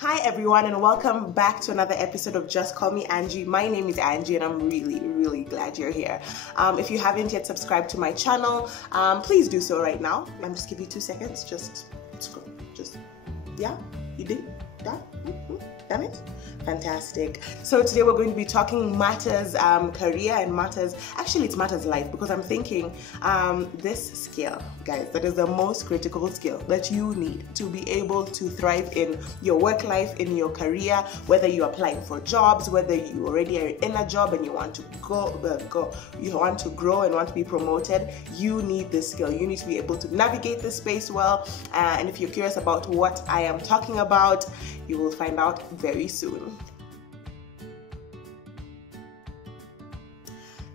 Hi everyone, and welcome back to another episode of Just Call Me Angie. My name is Angie and I'm really glad you're here. If you haven't yet subscribed to my channel, please do so right now. I'm just give you 2 seconds. Just scroll. Yeah, you did that? Done it? Fantastic. So today we're going to be talking matters career and matters, actually it matters life, because I'm thinking this skill, guys, that is the most critical skill that you need to be able to thrive in your work life, in your career, whether you're applying for jobs, whether you already are in a job and you want to you want to grow and want to be promoted. You need this skill. You need to be able to navigate this space well, and if you're curious about what I am talking about, you will find out very soon.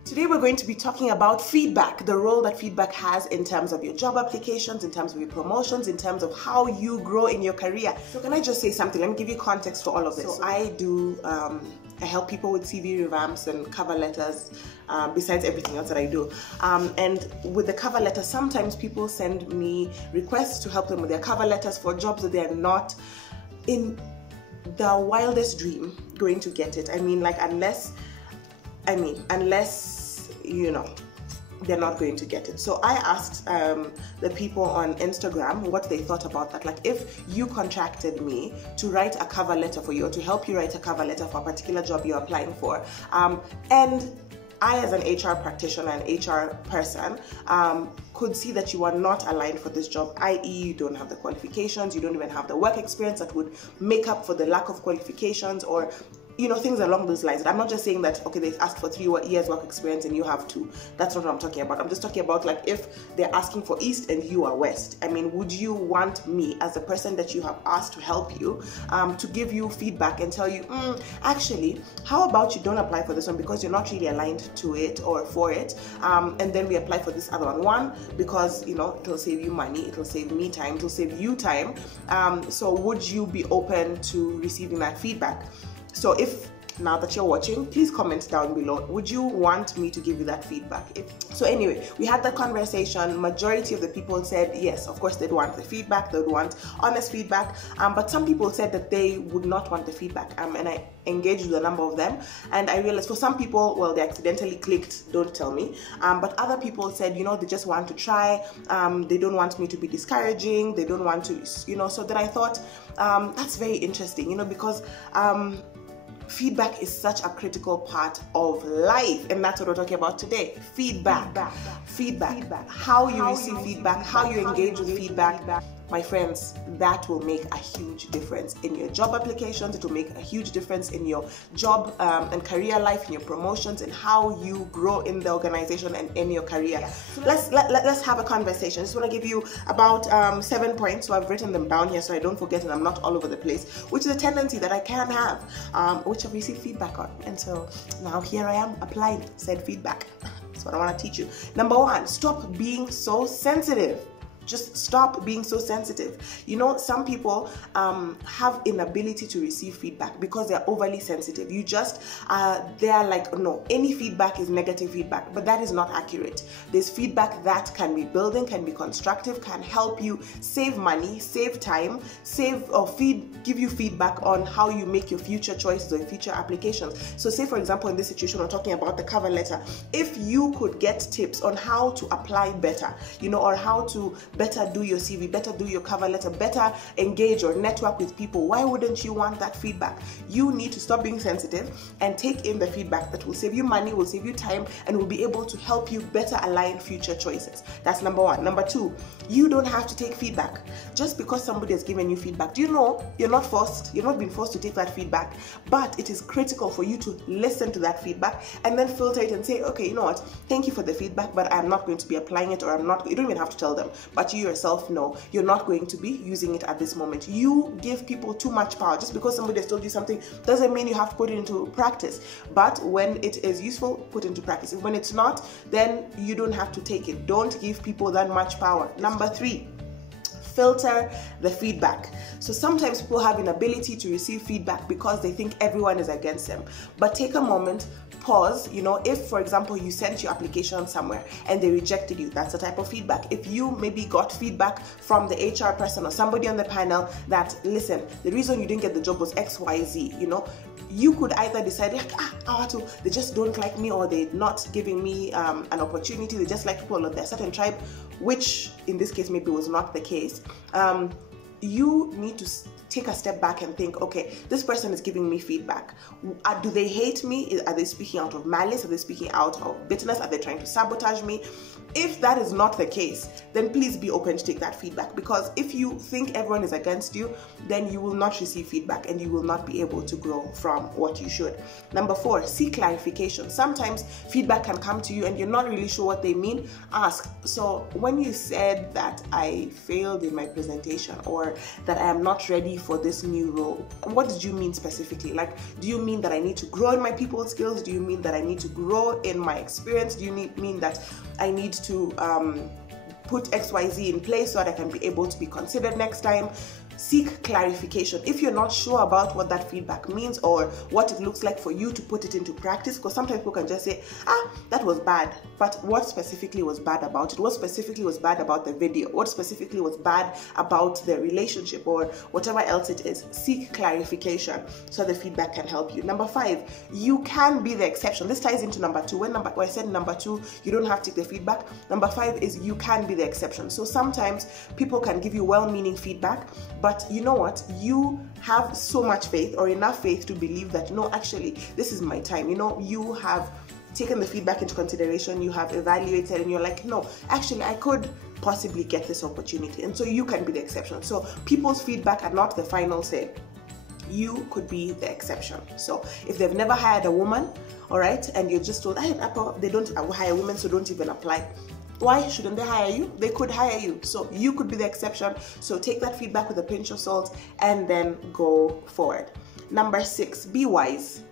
Today we're going to be talking about feedback, the role that feedback has in terms of your job applications, in terms of your promotions, in terms of how you grow in your career. So can I just say something? Let me give you context for all of this. So I help people with CV revamps and cover letters, besides everything else that I do. And with the cover letter, sometimes people send me requests to help them with their cover letters for jobs that they're not in the wildest dream going to get it. Unless you know, they're not going to get it. So I asked the people on Instagram what they thought about that. Like, if you contracted me to write a cover letter for you, or to help you write a cover letter for a particular job you're applying for, and I, as an HR practitioner and HR person, could see that you are not aligned for this job, i.e. you don't have the qualifications, you don't even have the work experience that would make up for the lack of qualifications, or things along those lines. I'm not just saying that, okay, they've asked for 3 years work experience and you have 2. That's not what I'm talking about. I'm just talking about, like, if they're asking for East and you are West. Would you want me, as the person that you have asked to help you, to give you feedback and tell you, actually, how about you don't apply for this one because you're not really aligned to it or for it, and then we apply for this other one. One, because, it'll save you money, it'll save me time, it'll save you time. So would you be open to receiving that feedback? So now that you're watching, please comment down below. Would you want me to give you that feedback? So anyway, we had that conversation. Majority of the people said yes, of course they'd want the feedback, they'd want honest feedback, but some people said that they would not want the feedback, and I engaged with a number of them, and I realized for some people, well, they accidentally clicked don't tell me, but other people said, they just want to try, they don't want me to be discouraging, they don't want to, so then I thought, that's very interesting, because feedback is such a critical part of life, and that's what we're talking about today. Feedback. How you receive feedback, how you engage with feedback. My friends, that will make a huge difference in your job applications. It will make a huge difference in your job and career life, in your promotions, and how you grow in the organization and in your career. Yeah. So let's have a conversation. I just want to give you about 7 points. So I've written them down here so I don't forget and I'm not all over the place, which is a tendency that I can have, which I've received feedback on. And so now here I am applying said feedback. That's what I want to teach you. Number 1, stop being so sensitive. Just stop being so sensitive. Some people have inability to receive feedback because they're overly sensitive. They're like, no, any feedback is negative feedback, but that is not accurate. There's feedback that can be building, can be constructive, can help you save money, save time, give you feedback on how you make your future choices or future applications. So say, for example, in this situation, we're talking about the cover letter. If you could get tips on how to apply better, or how to better do your CV, better do your cover letter, better engage or network with people, why wouldn't you want that feedback? You need to stop being sensitive and take in the feedback that will save you money, will save you time, and will be able to help you better align future choices. That's number 1. Number 2, you don't have to take feedback. Just because somebody has given you feedback, do you know you're not forced, you're not being forced to take that feedback, but it is critical for you to listen to that feedback and then filter it and say, okay, you know what, thank you for the feedback, but I'm not going to be applying it, or you don't even have to tell them, but you yourself know you're not going to be using it at this moment. You give people too much power. Just because somebody has told you something doesn't mean you have to put it into practice, but when it is useful, put it into practice. When it's not, then you don't have to take it. Don't give people that much power. Number 3, filter the feedback. So sometimes people have an ability to receive feedback because they think everyone is against them. But take a moment, pause. If for example you sent your application somewhere and they rejected you, that's the type of feedback. If you maybe got feedback from the HR person or somebody on the panel that, listen, the reason you didn't get the job was XYZ, you could either decide like, they just don't like me, or they're not giving me an opportunity, they just like people of their certain tribe, which in this case maybe was not the case. You need to take a step back and think, okay, this person is giving me feedback. Do they hate me? Are they speaking out of malice? Are they speaking out of bitterness? Are they trying to sabotage me? If that is not the case, then please be open to take that feedback, because if you think everyone is against you, then you will not receive feedback and you will not be able to grow from what you should. Number 4, seek clarification. Sometimes feedback can come to you and you're not really sure what they mean. Ask. So when you said that I failed in my presentation, or that I am not ready for this new role, what did you mean specifically? Like, do you mean that I need to grow in my people skills? Do you mean that I need to grow in my experience? Do you mean that I need to put XYZ in place so that I can be able to be considered next time? Seek clarification. If you're not sure about what that feedback means or what it looks like for you to put it into practice, because sometimes people can just say, that was bad, but what specifically was bad about it? What specifically was bad about the video? What specifically was bad about the relationship, or whatever else it is? Seek clarification so the feedback can help you. Number 5, you can be the exception. This ties into number 2. When I said number 2, you don't have to take the feedback. Number 5 is you can be the exception. So sometimes people can give you well-meaning feedback, but you know what? You have so much faith, or enough faith, to believe that, no, actually, this is my time. You have taken the feedback into consideration, you have evaluated, and you're like, no, actually, I could possibly get this opportunity. And so you can be the exception. So people's feedback are not the final say. You could be the exception. So if they've never hired a woman, all right, and you're just told, they don't hire women, so don't even apply. Why shouldn't they hire you? They could hire you. So you could be the exception. So take that feedback with a pinch of salt and then go forward. Number 6, be wise.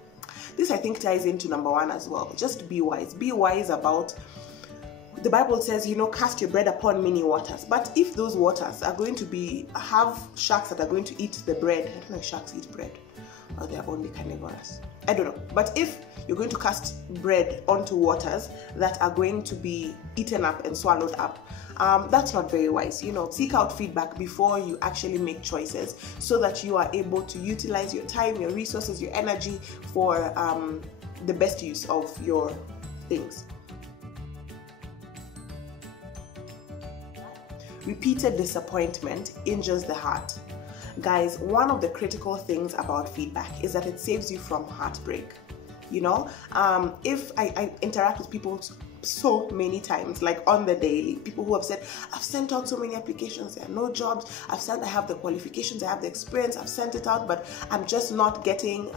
This, I think, ties into number 1 as well. Just be wise. Be wise about, the Bible says, cast your bread upon many waters. But if those waters are going to have sharks that are going to eat the bread, I don't know if sharks eat bread, or they're only carnivorous, I don't know. But if you're going to cast bread onto waters that are going to be eaten up and swallowed up, that's not very wise. Seek out feedback before you actually make choices, so that you are able to utilize your time, your resources, your energy for the best use of your things. Repeated disappointment injures the heart. Guys, one of the critical things about feedback is that it saves you from heartbreak. If I interact with people so many times, like on the daily, people who have said, I've sent out so many applications, there are no jobs, I have the qualifications, I have the experience, I've sent it out, but I'm just not getting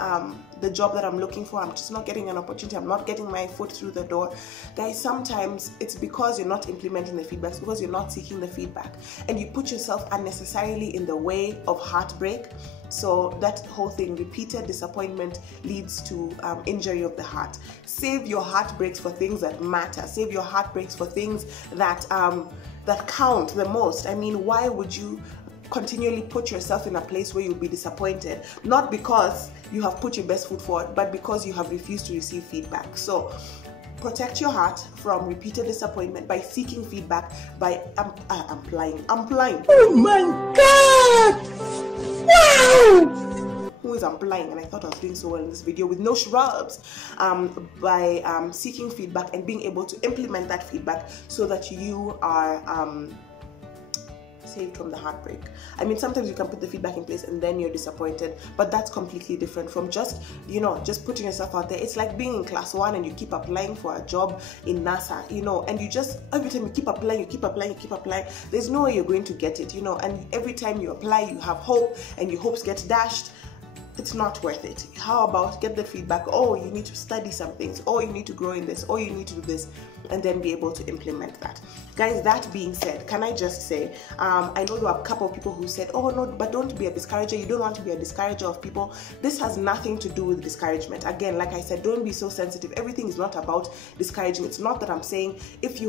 the job that I'm looking for, I'm just not getting an opportunity, I'm not getting my foot through the door. Guys, sometimes it's because you're not implementing the feedback, it's because you're not seeking the feedback, and you put yourself unnecessarily in the way of heartbreak. So that whole thing, repeated disappointment, leads to injury of the heart. Save your heartbreaks for things that matter. Save your heartbreaks for things that count the most. I mean, why would you continually put yourself in a place where you'll be disappointed? Not because you have put your best foot forward, but because you have refused to receive feedback. So protect your heart from repeated disappointment by seeking feedback, by applying. Oh my God! Wow! Who is applying? And I thought I was doing so well in this video with no shrubs. By seeking feedback and being able to implement that feedback so that you are saved from the heartbreak. I mean, sometimes you can put the feedback in place and then you're disappointed, but that's completely different from just putting yourself out there. It's like being in class 1 and you keep applying for a job in NASA, and you just, every time you keep applying, there's no way you're going to get it, and every time you apply, you have hope and your hopes get dashed. it's not worth it. How about get the feedback? Oh, you need to study some things. Oh, you need to grow in this. Oh, you need to do this, and then be able to implement that. Guys, that being said, can I just say, I know there are a couple of people who said, oh no, but don't be a discourager. You don't want to be a discourager of people. This has nothing to do with discouragement. Again, like I said, don't be so sensitive. Everything is not about discouraging. It's not that I'm saying if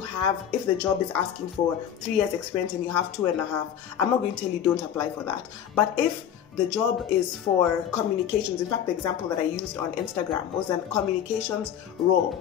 the job is asking for 3 years experience and you have 2.5, I'm not going to tell you don't apply for that. But if the job is for communications. In fact, the example that I used on Instagram was a communications role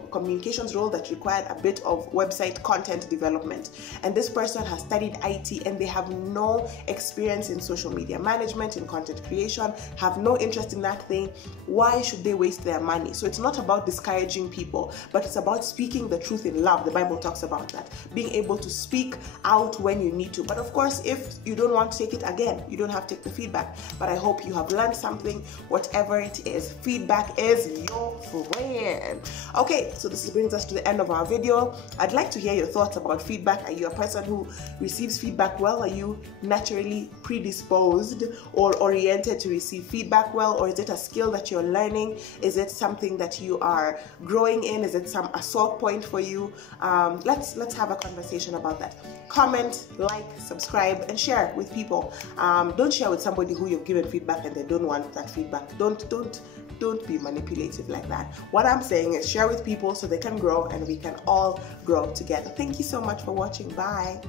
that required a bit of website content development. And this person has studied IT and they have no experience in social media management, in content creation, have no interest in that thing. Why should they waste their money? So it's not about discouraging people, but it's about speaking the truth in love. The Bible talks about that. Being able to speak out when you need to. But of course, if you don't want to take it, again, you don't have to take the feedback. But I hope you have learned something, whatever it is. Feedback is your friend. Okay, so this brings us to the end of our video. I'd like to hear your thoughts about feedback. Are you a person who receives feedback well? Are you naturally predisposed or oriented to receive feedback well? Or is it a skill that you're learning? Is it something that you are growing in? Is it some assault point for you? Let's have a conversation about that. Comment, like, subscribe, and share with people. Don't share with somebody who you've given feedback and they don't want that feedback. Don't be manipulative like that. What I'm saying is share with people so they can grow and we can all grow together. Thank you so much for watching. Bye.